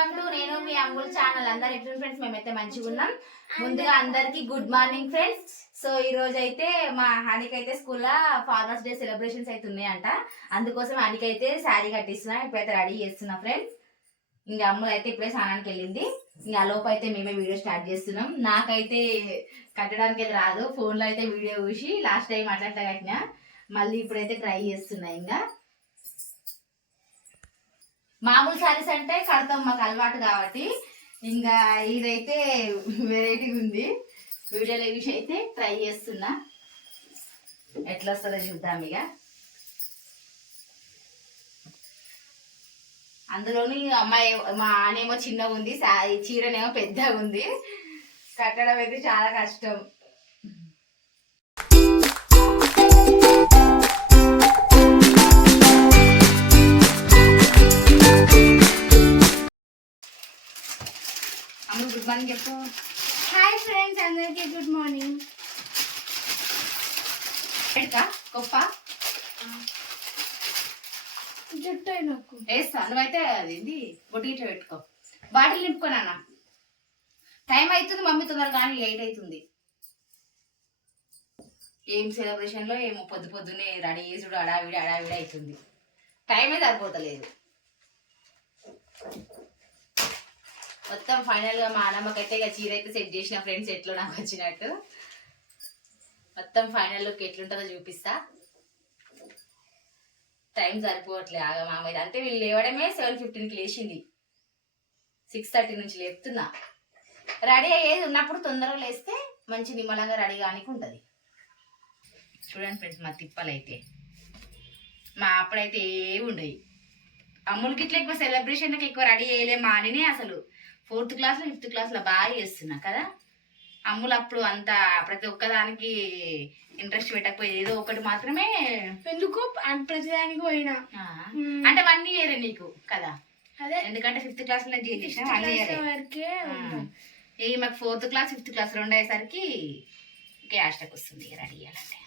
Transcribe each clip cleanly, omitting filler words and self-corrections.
Welcome to నేను మీ Angul channel. అందరు ఎట్లా ఫ్రెండ్స్? మేమైతే మంచిగా ఉన్నాం. ముందుగా అందరికి గుడ్ మార్నింగ్ ఫ్రెండ్స్. సో ఈ రోజు అయితే మా హానికి అయితే స్కూల్లో ఫాదర్స్ డే సెలబ్రేషన్స్ అయితే ఉన్నాయంట. అందుకోసం హానికి అయితే శారీ కట్టిస్తున్నా. ఇప్పుడైతే రెడీ చేస్తున్నా ఫ్రెండ్స్. ఇంకా అమ్ములు అయితే ఇప్పుడే స్నానానికి వెళ్ళింది. ఇంకా లోపు అయితే మేమే వీడియో స్టార్ట్ చేస్తున్నాం. నాకైతే కట్టడానికి అయితే రాదు. ఫోన్లో అయితే వీడియో చూసి లాస్ట్ టైం అట్లా కట్టినా. మళ్ళీ ఇప్పుడైతే ట్రై చేస్తున్నా. ఇంకా మామూలు సారీస్ అంటే కడతాం, మాకు అలవాటు కాబట్టి. ఇంకా ఇదైతే వెరైటీగా ఉంది. వీడియోలో చూసి అయితే ట్రై చేస్తున్నా. ఎట్లా వస్తుందో చూద్దాం. ఇక అందులోని అమ్మాయి మా ఆనేమో చిన్నగా ఉంది, చీరనేమో పెద్దగా ఉంది. కట్టడం అయితే చాలా కష్టం. గుడ్ మార్నింగ్ చెప్పు. హాయ్ ఫ్రెండ్స్, అందరికీ గుడ్ మార్నింగ్. ఎడకా గొప్ప జుట్టు నాకు వేస్తా. నువ్వైతే అది బొట్టిగిట్ట పెట్టుకో. బాటిల్ నింపుకోనా. టైం అవుతుంది మమ్మీ, తొందరగా కానీ 8 అవుతుంది. ఏం సెలబ్రేషన్లో ఏమో పొద్దున్నే రెడీ చేసుడు అడావిడి అవుతుంది. టైమే సరిపోతలేదు. మొత్తం ఫైనల్గా మా అన్నమ్మకైతే ఇక చీర అయితే సెట్ చేసిన ఫ్రెండ్స్. ఎట్లా నాకు వచ్చినట్టు మొత్తం ఫైనల్ లుక్ ఎట్లుంటుందో చూపిస్తా. టైం సరిపోవట్లే ఆగా మామయ్య. అంటే వీళ్ళు లేవడమే 7:15కి లేచింది. 6:30 నుంచి లేపుతున్నా. రెడీ అయ్యేది ఉన్నప్పుడు తొందరగా లేస్తే మంచి నిమ్మలంగా రెడీ కానికి ఉంటుంది. చూడండి ఫ్రెండ్స్, మా తిప్పలు అయితే మా అప్పుడైతే ఏవి ఉండవు. అమ్ములకి ఇట్లా ఎక్కువ సెలబ్రేషన్లకు ఎక్కువ రెడీ చేయలే. మా అనినే అసలు 4th క్లాస్లో 5th క్లాస్లో బాగా చేస్తున్నా కదా. అమ్ములు అప్పుడు అంత ప్రతి ఒక్కదానికి ఇంట్రెస్ట్ పెట్టకపోయి ఏదో ఒకటి మాత్రమే. ఎందుకు ప్రతిదానికి పోయినా అంటే 1 ఇయర్ నీకు కదా. అదే ఎందుకంటే 5th క్లాస్లో చేసిన 1 ఇయర్ వరకే. మాకు 4th క్లాస్ 5th క్లాస్ 2 అయ్యేసరికి క్యాస్ట్కి వస్తుంది రెడీ చేయాలంటే.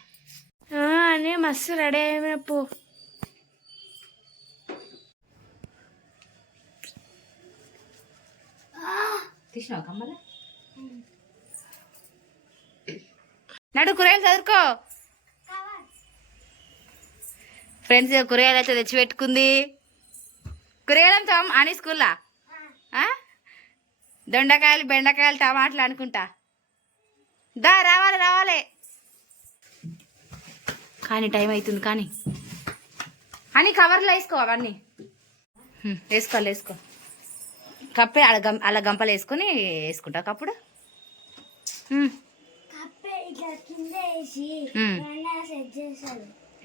అని మస్తు రెడీ అయినప్పు. తీసినావు కమ్మల నడు. కూరగాయలు చదువుకో ఫ్రెండ్స్. కూరగాయలు అయితే తెచ్చి పెట్టుకుంది. కూరగాయలు అంతా అని స్కూల్లా దొండకాయలు, బెండకాయలు, టమాటాలు అనుకుంటా. దా రావాలి కానీ టైం అవుతుంది. కానీ అని కవర్లో వేసుకో. అవన్నీ వేసుకో. కప్పే అలా గంపలు వేసుకొని వేసుకుంటా. కప్పుడు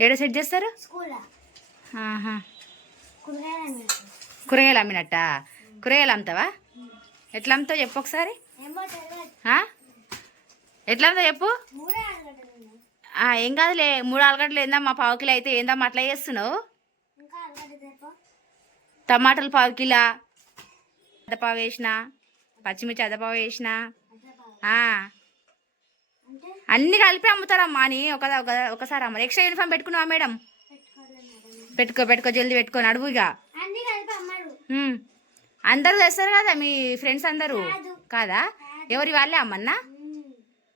ఏడో సెట్ చేస్తారు. కూరగాయలు అమ్మినట్ట. కూరగాయలు అమ్ముతావా? ఎట్లా అమ్ముతావు చెప్పు ఒకసారి. ఎట్లా అమ్ముతావు చెప్పు. ఏం కాదులే. 3 ఆలుగడ్డలు ఏందమ్మా, 1/4 కిలో అయితే ఏందమ్మా అట్లా చేస్తున్నావు. టమాటాలు 1/4 కిలో, అద్దపావు వేసిన, పచ్చిమిర్చి అద్దపావు వేసిన, అన్ని కలిపి అమ్ముతారమ్మా అని ఒకసారి అమ్మ. ఎక్స్ట్రా యూనిఫామ్ పెట్టుకున్నావా మేడం? పెట్టుకో జల్దీ పెట్టుకో. అడుగు ఇక. అందరూ తెస్తారు కదా మీ ఫ్రెండ్స్ అందరూ కాదా? ఎవరి వాళ్ళే అమ్మన్నా.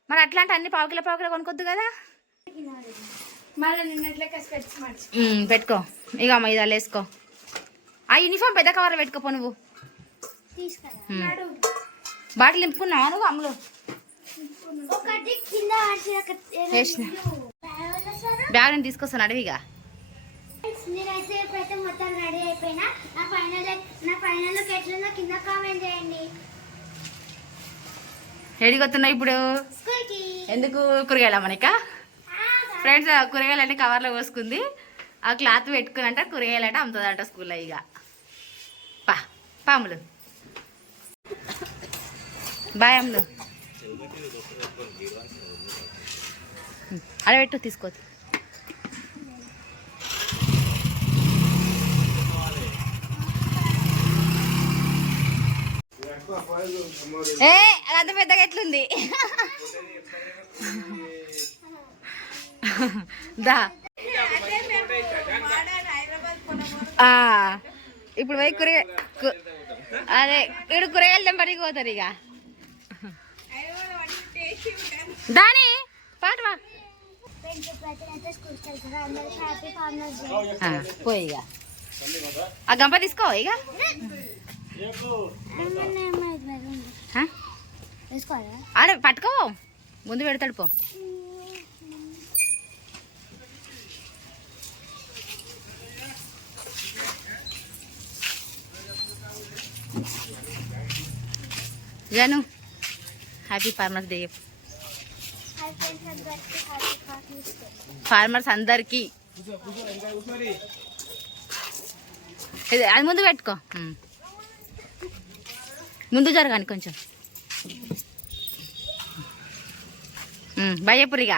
మరి అట్లాంటి అన్ని 1/4 కిలో కొనుక్కొద్దు కదా. పెట్టుకో ఇక అమ్మ. ఇది అలా వేసుకో. ఆ యూనిఫామ్ పెద్ద కవర్లో పెట్టుకోపో. నువ్వు బాటిల్ నింపుకున్నావా నువ్వు? అమ్ములు వేసిన బ్యాగ్ నేను తీసుకొస్తాను. అడవిగా ఎడిగొస్తున్నావు ఇప్పుడు? ఎందుకు? కూరగాయల మనక ఫ్రెండ్స్. కూరగాయలు అంటే కవర్లో పోసుకుంది. ఆ క్లాత్ పెట్టుకుని అంట కూరగాయలు అంటే అమ్ముతుందంట స్కూల్లో. ఇక పాములు బాయ్ అమ్ములు. అలా పెట్టు తీసుకోవచ్చు. అంత పెద్దగా ఎట్లుంది. దా ఇప్పుడు పోయి అదే ఇక్కడ కూరగాయలు తెంపడానికి పోతారు ఇక దాని పాటవా పోయి ఇక ఆ గంప తీసుకో ఇక అరే పట్టుకో ముందు పెడతాడు పో జాను హ్యాపీ ఫార్మర్స్ డే ఫార్మర్స్ అందరికి అది ముందు పెట్టుకో ముందు జరగాని కొంచెం భయపురిగా